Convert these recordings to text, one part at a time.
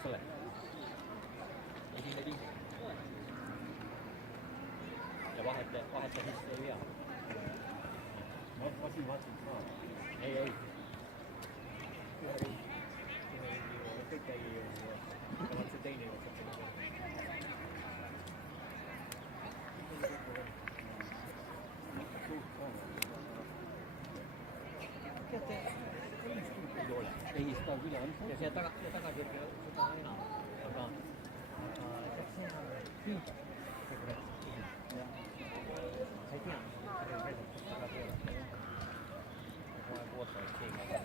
eks ole. esimene viis. ja vaheta sisse ei vea. ma siin vaatasin ka. ei. kõik käi ju, vaat see teine ju. ei, seda küll on. ja siia tagasi seda enam. aga eks see on piisab. sa ei tea, mis tagasi olete. kohe ootavad seega.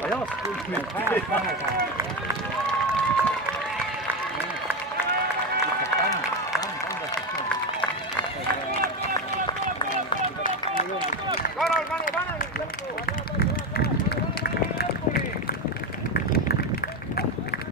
Sajast 10 päeva 200.